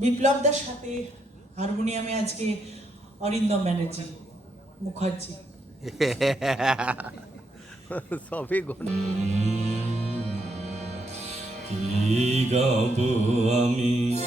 বিপ্লবদার সাথে হারমোনিয়ামে আজকে অরিন্দম ব্যানার্জি মুখার্জি। সবই কি গাবো আমি?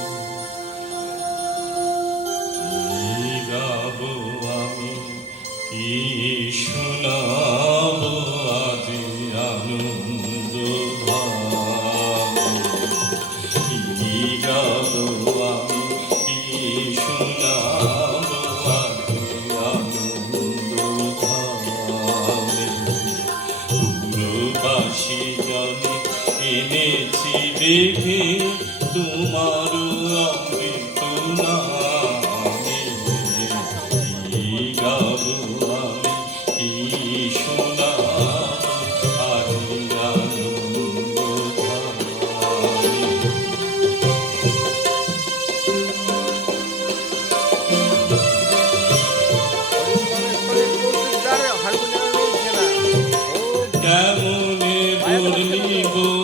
কাছে জানি এনেছি দেখে তোমারও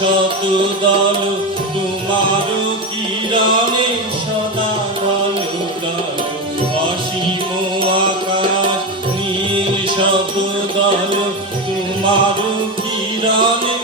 শত দল তোমার কিরণে সদা কাল অসীম আকাশ নীল শত দল তোমার কিরণে